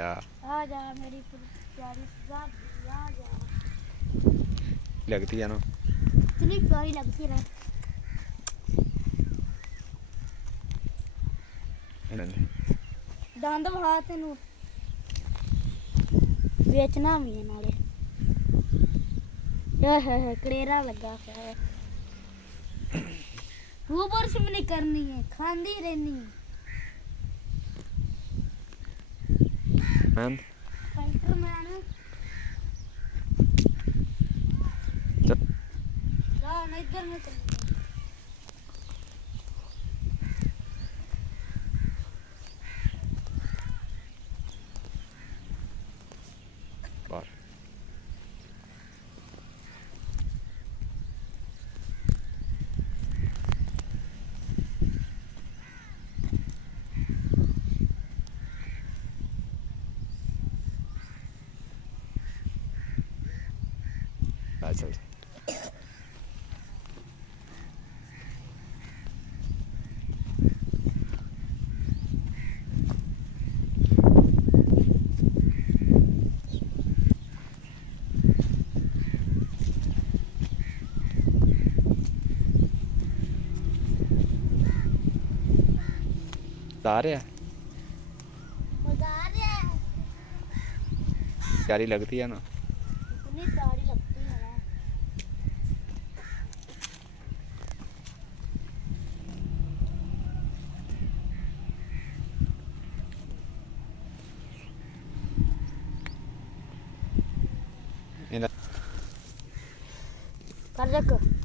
जा मेरी प्यारी साहब आ जा। लगती है ना इतनी प्यारी लगती है। दंद वहा तेन बेचना भी है नाले है कड़ेरा लगा है। वो बर्श भी नहीं करनी है, खांदी रहनी है। फाइटर मैन इधर में चल बाहर चल आ रहे हैं प्यारी लगती है ना। इतनी प्यारी लगती है ना। कर देख